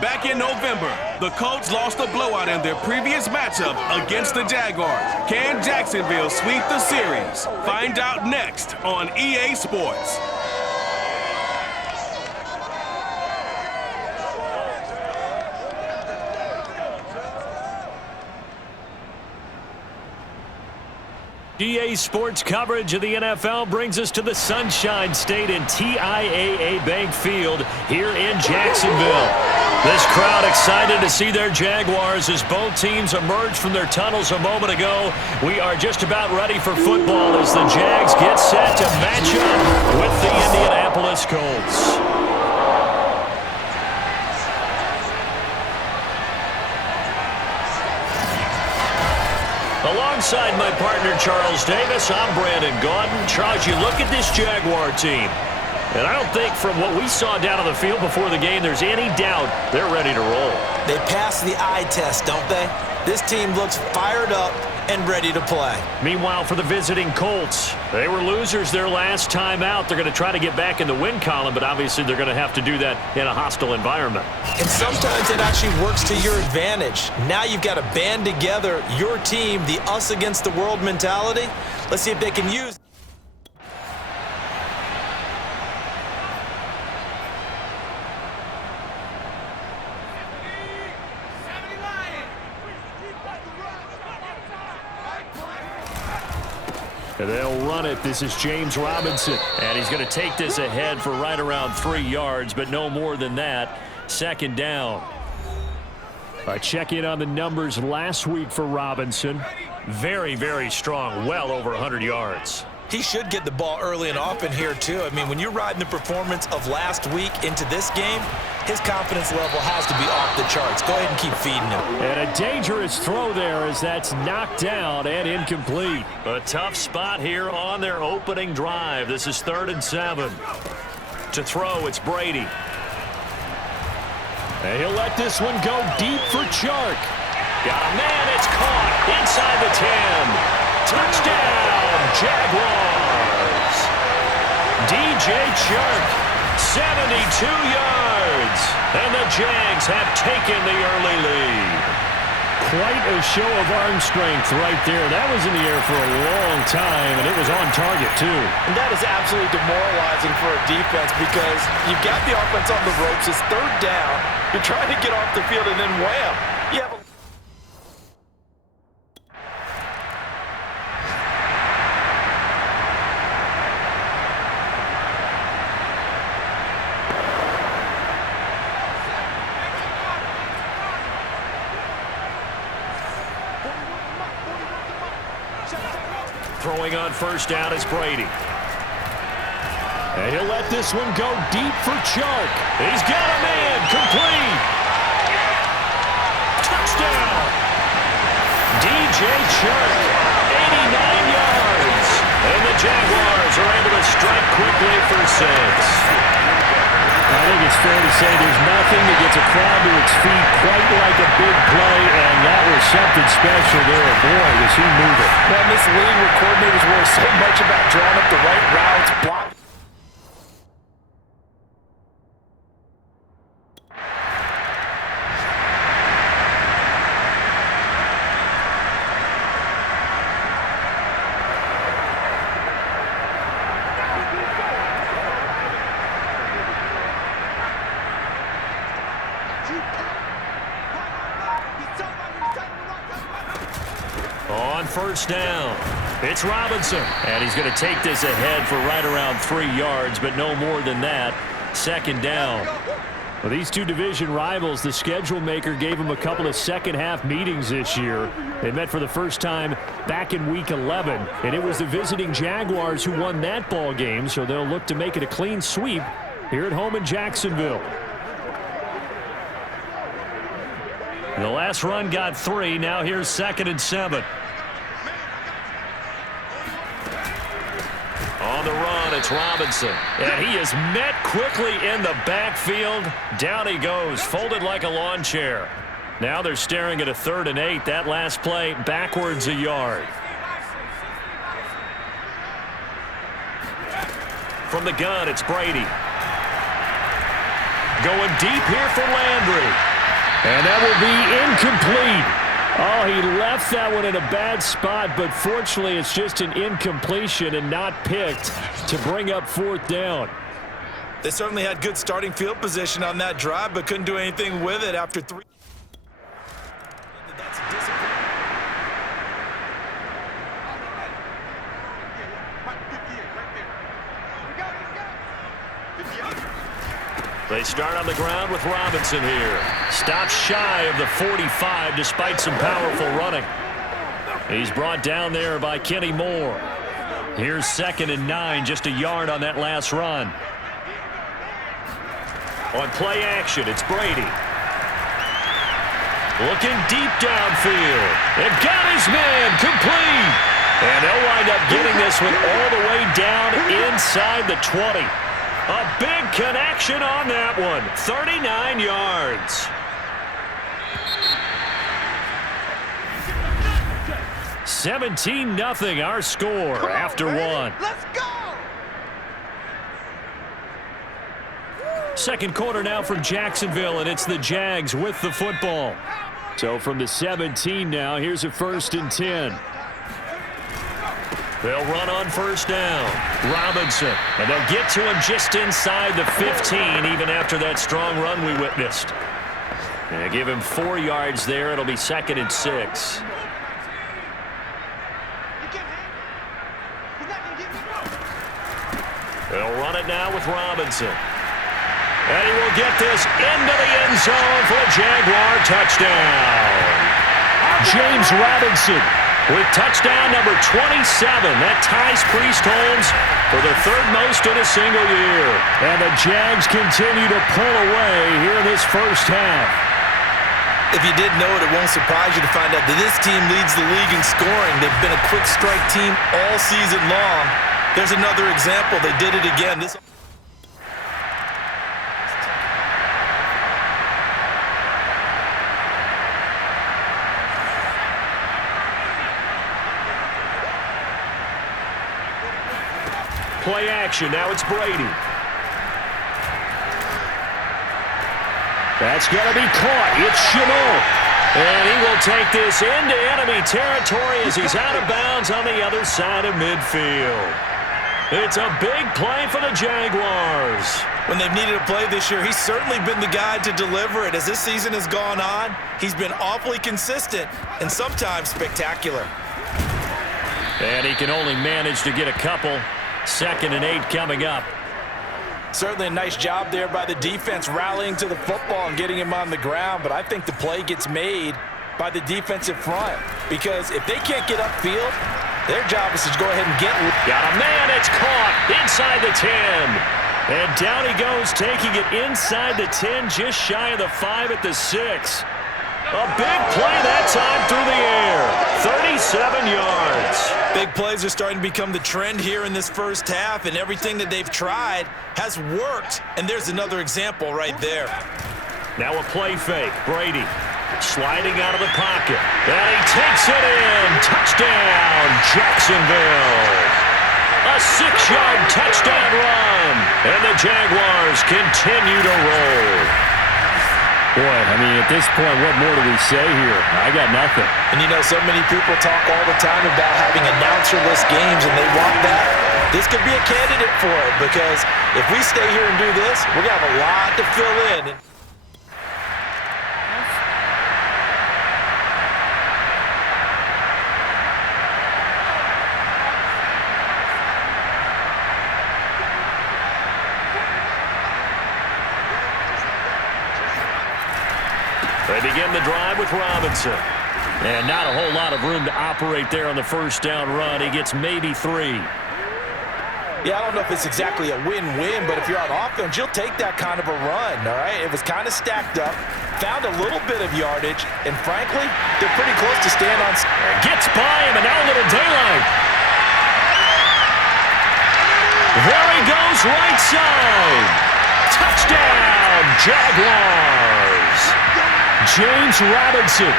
Back in November, the Colts lost a blowout in their previous matchup against the Jaguars. Can Jacksonville sweep the series? Find out next on EA Sports. EA Sports coverage of the NFL brings us to the Sunshine State in TIAA Bank Field here in Jacksonville. This crowd excited to see their Jaguars as both teams emerged from their tunnels a moment ago. We are just about ready for football as the Jags get set to match up with the Indianapolis Colts. Alongside my partner, Charles Davis, I'm Brandon Gaudin. Charles, you look at this Jaguar team, and I don't think from what we saw down on the field before the game there's any doubt they're ready to roll. They passed the eye test, don't they? This team looks fired up and ready to play. Meanwhile, for the visiting Colts, they were losers their last time out. They're going to try to get back in the win column, but obviously they're going to have to do that in a hostile environment. And sometimes it actually works to your advantage. Now you've got to band together your team, the us against the world mentality. Let's see if they can use. And they'll run it. This is James Robinson. And he's going to take this ahead for right around 3 yards, but no more than that. Second down. A check-in on the numbers last week for Robinson. Very, very strong. Well over 100 yards. He should get the ball early and often here, too. I mean, when you're riding the performance of last week into this game, his confidence level has to be off the charts. Go ahead and keep feeding him. And a dangerous throw there as that's knocked down and incomplete. A tough spot here on their opening drive. This is 3rd and 7. To throw, it's Brady. And he'll let this one go deep for Chark. Got a man, it's caught inside the 10. Touchdown, Jaguars. DJ Chark, 72 yards. And the Jags have taken the early lead. Quite a show of arm strength right there. That was in the air for a long time, and it was on target, too. And that is absolutely demoralizing for a defense because you've got the offense on the ropes. It's 3rd down. You're trying to get off the field, and then wham, you have a Throwing on 1st down is Brady. And he'll let this one go deep for Chark. He's got a man, complete. Touchdown. DJ Chark, 89 yards. And the Jaguars are able to strike quickly for 6. I think it's fair to say there's nothing that gets a crowd to its feet quite like a big play, and that was something special there. Boy, was he moving. Man, this league where coordinators worry so much about drawing up the right routes, block. On 1st down, it's Robinson. And he's going to take this ahead for right around 3 yards, but no more than that. 2nd down. Well, these two division rivals, the schedule maker gave them a couple of second-half meetings this year. They met for the first time back in Week 11, and it was the visiting Jaguars who won that ball game, so they'll look to make it a clean sweep here at home in Jacksonville. The last run got 3. Now here's 2nd and 7. On the run, it's Robinson. And he is met quickly in the backfield. Down he goes, folded like a lawn chair. Now they're staring at a 3rd and 8. That last play, backwards a yard. From the gun, it's Brady. Going deep here for Landry. And that will be incomplete. Oh, he left that one in a bad spot, but fortunately it's just an incompletion and not picked to bring up 4th down. They certainly had good starting field position on that drive, but couldn't do anything with it after 3. They start on the ground with Robinson here. Stops shy of the 45 despite some powerful running. He's brought down there by Kenny Moore. Here's 2nd and 9, just a yard on that last run. On play action, it's Brady. Looking deep downfield. And got his man complete. And they'll wind up getting this one all the way down inside the 20. A big connection on that one. 39 yards. $17-0 our score after one. Let's go! Second quarter now from Jacksonville, and it's the Jags with the football. So from the 17 now, here's a 1st and 10. They'll run on 1st down. Robinson, and they'll get to him just inside the 15, even after that strong run we witnessed. And they give him 4 yards there. It'll be 2nd and 6. They'll run it now with Robinson. And he will get this into the end zone for a Jaguar touchdown. James Robinson with touchdown number 27. That ties Priest Holmes for the 3rd most in a single year. And the Jags continue to pull away here in this first half. If you didn't know it, it won't surprise you to find out that this team leads the league in scoring. They've been a quick strike team all season long. There's another example. They did it again. Play action. Now it's Brady. That's going to be caught. It's Gisele. And he will take this into enemy territory as he's out of bounds on the other side of midfield. It's a big play for the Jaguars. When they've needed a play this year, he's certainly been the guy to deliver it. As this season has gone on, he's been awfully consistent and sometimes spectacular. And he can only manage to get a couple. 2nd and 8 coming up. Certainly a nice job there by the defense rallying to the football and getting him on the ground, but I think the play gets made by the defensive front because if they can't get upfield, their job is to go ahead and get it. Got a man, it's caught inside the 10. And down he goes, taking it inside the 10, just shy of the 5 at the 6. A big play that time through the air. 37 yards. Big plays are starting to become the trend here in this first half, and everything that they've tried has worked. And there's another example right there. Now a play fake. Brady sliding out of the pocket. And he takes it in. Touchdown, Jacksonville. A 6-yard touchdown run. And the Jaguars continue to roll. Boy, I mean, at this point, what more do we say here? I got nothing. And you know, so many people talk all the time about having announcer-less games, and they want that. This could be a candidate for it, because if we stay here and do this, we're going to have a lot to fill in. They begin the drive with Robinson. And not a whole lot of room to operate there on the 1st down run. He gets maybe 3. Yeah, I don't know if it's exactly a win-win, but if you're on offense, you'll take that kind of a run, all right? It was kind of stacked up, found a little bit of yardage, and frankly, they're pretty close to staying on. Gets by him, and now a little daylight. There he goes, right side. Touchdown, Jaguars. James Robinson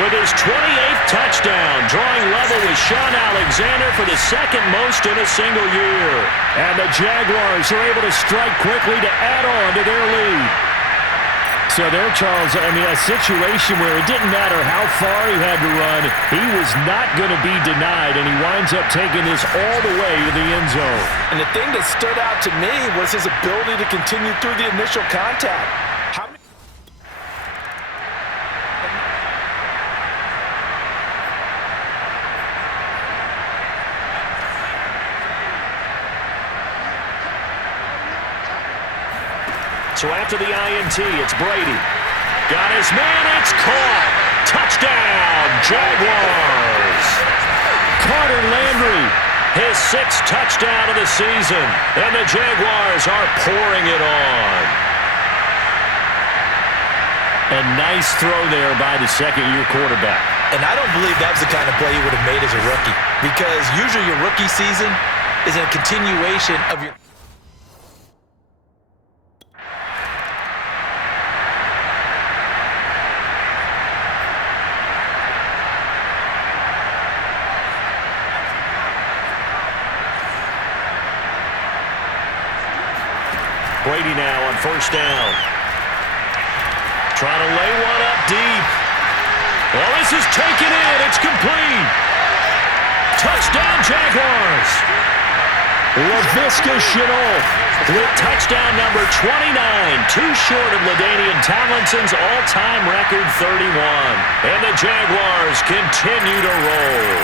with his 28th touchdown, drawing level with Sean Alexander for the 2nd most in a single year. And the Jaguars are able to strike quickly to add on to their lead. So there, Charles, I mean, a situation where it didn't matter how far he had to run, he was not going to be denied, and he winds up taking this all the way to the end zone. And the thing that stood out to me was his ability to continue through the initial contact. How many... So after the INT, it's Brady. Got his man, it's caught. Touchdown, Jaguars. Carter Landry. His 6th touchdown of the season. And the Jaguars are pouring it on. A nice throw there by the second-year quarterback. And I don't believe that was the kind of play he would have made as a rookie. Because usually your rookie season is a continuation of your... Brady now on first down. Trying to lay one up deep. Well, this is taken in. It's complete. Touchdown, Jaguars. Laviska Shenault with touchdown number 29. Too short of LaDainian Tomlinson's all-time record 31. And the Jaguars continue to roll.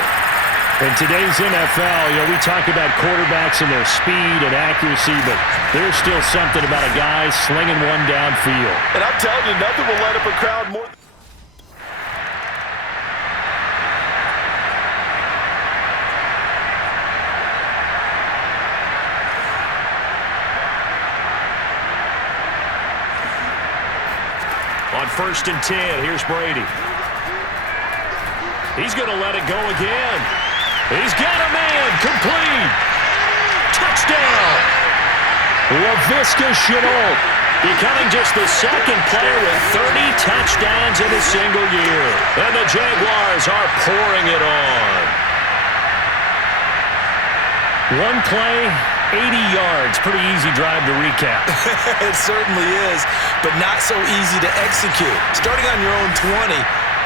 In today's NFL, we talk about quarterbacks and their speed and accuracy, but there's still something about a guy slinging one downfield. And I'm telling you, nothing will light up a crowd more than... On 1st and 10, here's Brady. He's going to let it go again. He's got a man, complete. Touchdown. Laviska Shenault becoming just the second player with 30 touchdowns in a single year. And the Jaguars are pouring it on. One play, 80 yards. Pretty easy drive to recap. It certainly is, but not so easy to execute. Starting on your own 20,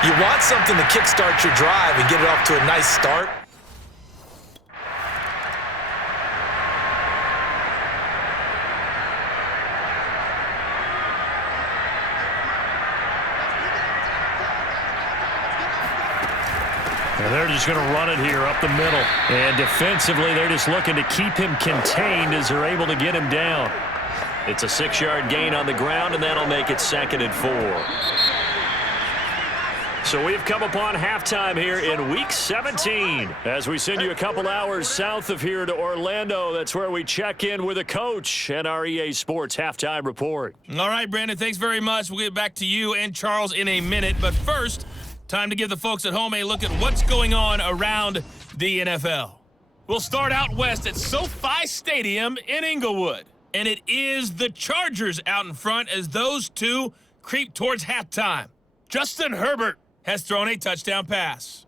you want something to kickstart your drive and get it off to a nice start. And they're just going to run it here up the middle. And defensively, they're just looking to keep him contained as they're able to get him down. It's a 6-yard gain on the ground, and that'll make it 2nd and 4. So we've come upon halftime here in Week 17. As we send you a couple hours south of here to Orlando, that's where we check in with a coach and our EA Sports Halftime Report. All right, Brandon, thanks very much. We'll get back to you and Charles in a minute. But first, time to give the folks at home a look at what's going on around the NFL. We'll start out west at SoFi Stadium in Inglewood. And it is the Chargers out in front as those two creep towards halftime. Justin Herbert has thrown a touchdown pass.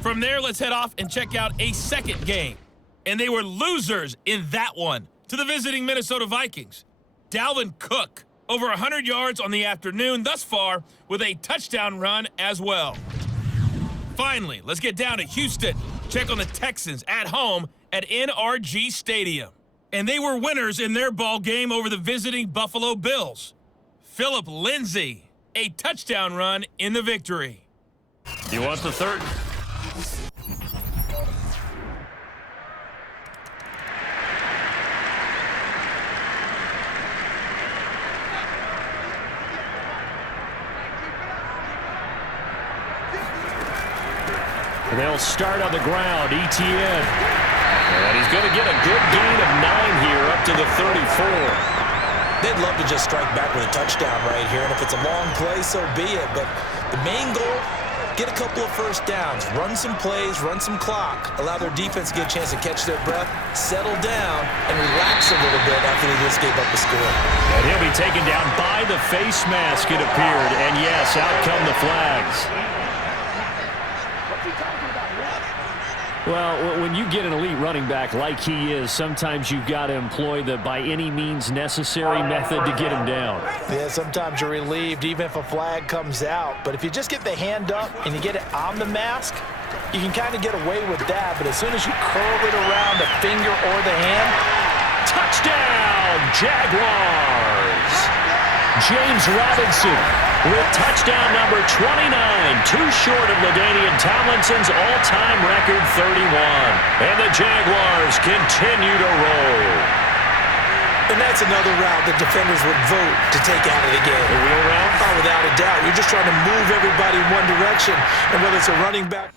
From there, let's head off and check out a second game. And they were losers in that one to the visiting Minnesota Vikings. Dalvin Cook, over 100 yards on the afternoon thus far with a touchdown run as well. Finally, let's get down to Houston. Check on the Texans at home at NRG Stadium. And they were winners in their ball game over the visiting Buffalo Bills. Phillip Lindsay, a touchdown run in the victory. You want the third? They'll start on the ground, Etienne. And he's going to get a good gain of 9 here up to the 34. They'd love to just strike back with a touchdown right here, and if it's a long play, so be it. But the main goal, get a couple of first downs, run some plays, run some clock, allow their defense to get a chance to catch their breath, settle down, and relax a little bit after they just gave up the score. And he'll be taken down by the face mask, it appeared. And yes, out come the flags. Well, when you get an elite running back like he is, sometimes you've got to employ the by any means necessary method to get him down. Yeah, sometimes you're relieved even if a flag comes out. But if you just get the hand up and you get it on the mask, you can kind of get away with that. But as soon as you curl it around the finger or the hand, touchdown, Jaguars! James Robinson with touchdown number 29, too short of LaDainian Tomlinson's all-time record 31. And the Jaguars continue to roll. And that's another route that defenders would vote to take out of the game. The wheel route? Oh, without a doubt. You're just trying to move everybody in one direction. And whether it's a running back...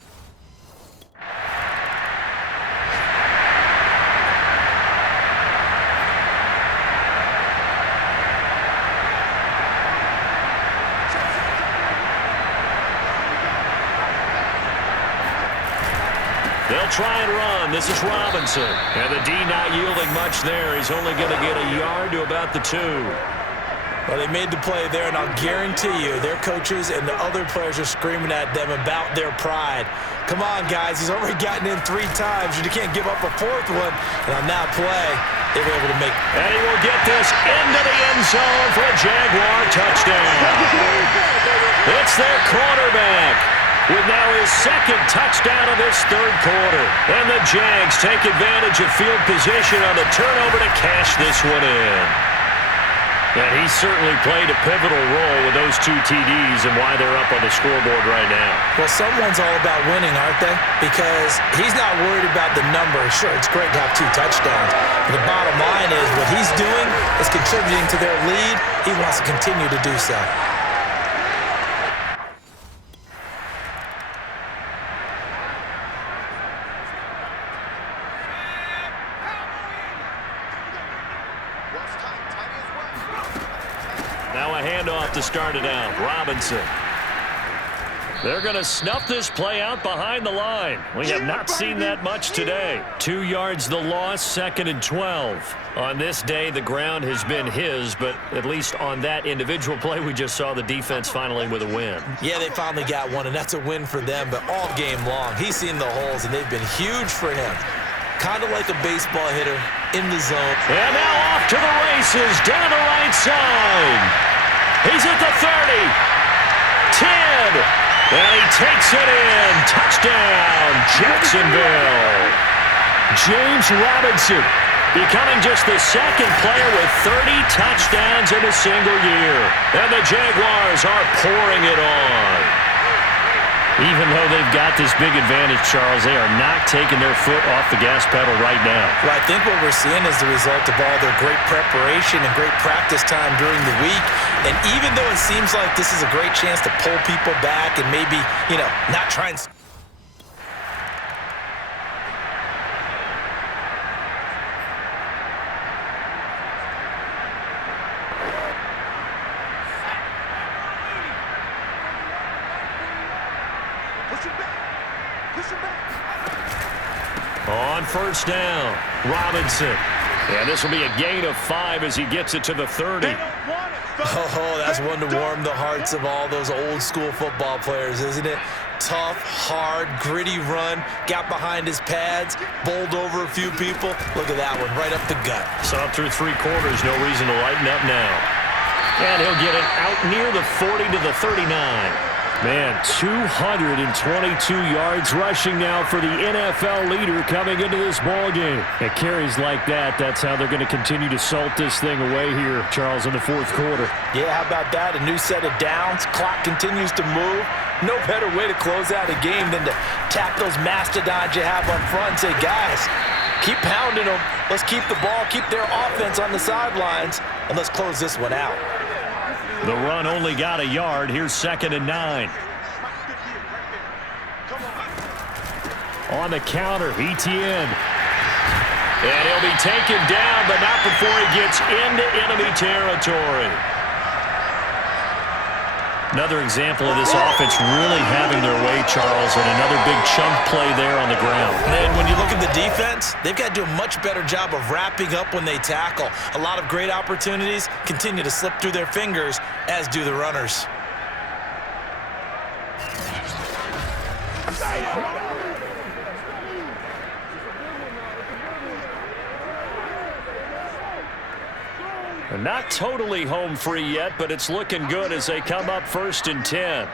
They'll try and run. This is Robinson. And the D not yielding much there. He's only going to get a yard to about the 2. Well, they made the play there, and I'll guarantee you their coaches and the other players are screaming at them about their pride. Come on, guys. He's already gotten in 3 times. You can't give up a 4th one. And on that play, they were able to make... And he will get this into the end zone for a Jaguar touchdown. It's their quarterback with now his 2nd touchdown of this 3rd quarter. And the Jags take advantage of field position on the turnover to cash this one in. And he certainly played a pivotal role with those 2 TDs and why they're up on the scoreboard right now. Well, someone's all about winning, aren't they? Because he's not worried about the number. Sure, it's great to have 2 touchdowns. But the bottom line is what he's doing is contributing to their lead. He wants to continue to do so. Now a handoff to start it out. Robinson. They're going to snuff this play out behind the line. We have not seen that much today. 2 yards the loss, 2nd and 12. On this day, the ground has been his, but at least on that individual play, we just saw the defense finally with a win. Yeah, they finally got one, and that's a win for them, but all game long, he's seen the holes, and they've been huge for him. Kind of like a baseball hitter in the zone. And now off to the races, down the right side. He's at the 30, 10, and he takes it in. Touchdown, Jacksonville. James Robinson becoming just the 2nd player with 30 touchdowns in a single year. And the Jaguars are pouring it on. Even though they've got this big advantage, Charles, they are not taking their foot off the gas pedal right now. Well, I think what we're seeing is the result of all their great preparation and great practice time during the week. And even though it seems like this is a great chance to pull people back and maybe, not try and... On 1st down, Robinson. And this will be a gain of 5 as he gets it to the 30. Oh, that's one to warm the hearts of all those old school football players, isn't it? Tough, hard, gritty run, got behind his pads, bowled over a few people. Look at that one, right up the gut. Saw through 3 quarters, no reason to lighten up now. And he'll get it out near the 40 to the 39. Man, 222 yards rushing now for the NFL leader coming into this ball game. At carries like that, that's how they're going to continue to salt this thing away here, Charles, in the 4th quarter. Yeah, how about that? A new set of downs. Clock continues to move. No better way to close out a game than to tap those mastodons you have on front and say, guys, keep pounding them. Let's keep the ball, keep their offense on the sidelines, and let's close this one out. The run only got a yard. Here's 2nd and 9. On the counter, Etienne. And he'll be taken down, but not before he gets into enemy territory. Another example of this offense really having their way, Charles, and another big chunk play there on the ground. And when you look at the defense, they've got to do a much better job of wrapping up when they tackle. A lot of great opportunities continue to slip through their fingers, as do the runners. Not totally home free yet, but it's looking good as they come up 1st and 10.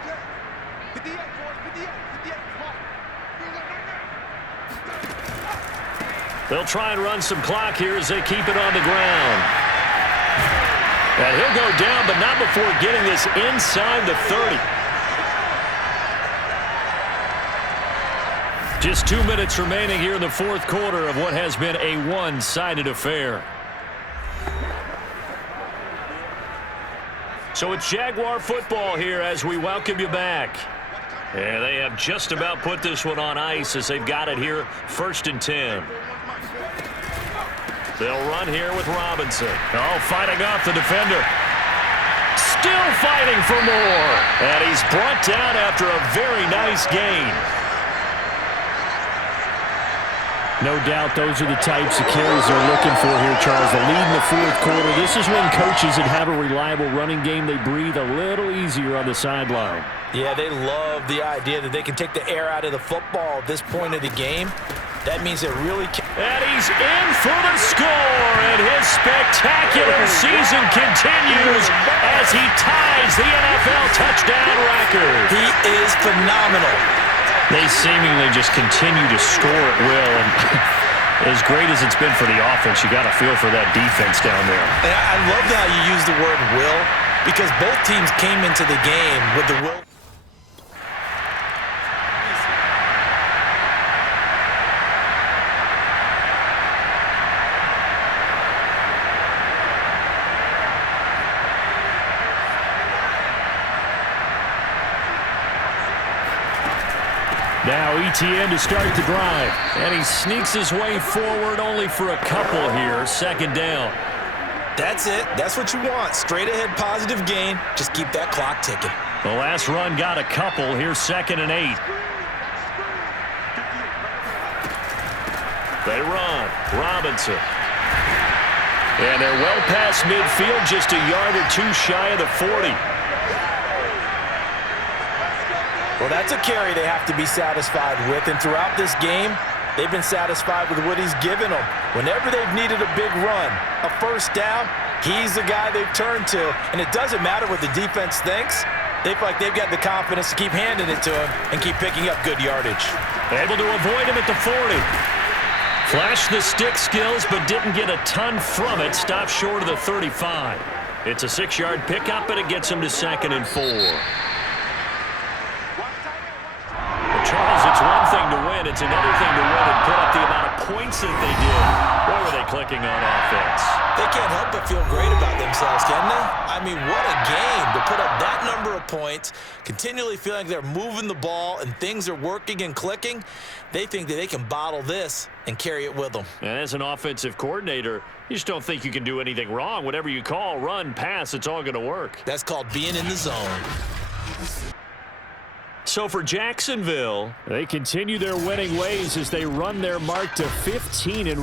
They'll try and run some clock here as they keep it on the ground. And he'll go down, but not before getting this inside the 30. Just 2 minutes remaining here in the fourth quarter of what has been a one-sided affair. So it's Jaguar football here as we welcome you back. And they have just about put this one on ice as they've got it here 1st and 10. They'll run here with Robinson. Oh, fighting off the defender. Still fighting for more. And he's brought down after a very nice gain. No doubt those are the types of carries they're looking for here, Charles. The lead in the fourth quarter. This is when coaches that have a reliable running game, they breathe a little easier on the sideline. Yeah, they love the idea that they can take the air out of the football at this point of the game. That means it really can. And he's in for the score, and his spectacular season continues as he ties the NFL touchdown record. He is phenomenal. They seemingly just continue to score at will, and as great as it's been for the offense, you got to feel for that defense down there. And I love how you use the word will, because both teams came into the game with the will. Now ETN to start the drive. And he sneaks his way forward only for a couple here. 2nd down. That's it. That's what you want. Straight ahead positive gain. Just keep that clock ticking. The last run got a couple. Here's 2nd and 8. They run. Robinson. And they're well past midfield, just a yard or two shy of the 40. Well, that's a carry they have to be satisfied with. And throughout this game, they've been satisfied with what he's given them. Whenever they've needed a big run, a 1st down, he's the guy they've turned to. And it doesn't matter what the defense thinks. They feel like they've got the confidence to keep handing it to him and keep picking up good yardage. Able to avoid him at the 40. Flashed the stick skills, but didn't get a ton from it. Stopped short of the 35. It's a 6-yard pickup, and it gets him to 2nd and 4. Charles, it's one thing to win. It's another thing to win and put up the amount of points that they did. Boy, were they clicking on offense. They can't help but feel great about themselves, can they? I mean, what a game to put up that number of points, continually feeling like they're moving the ball and things are working and clicking. They think that they can bottle this and carry it with them. And as an offensive coordinator, you just don't think you can do anything wrong. Whatever you call, run, pass, it's all going to work. That's called being in the zone. So for Jacksonville, they continue their winning ways as they run their mark to 15-1.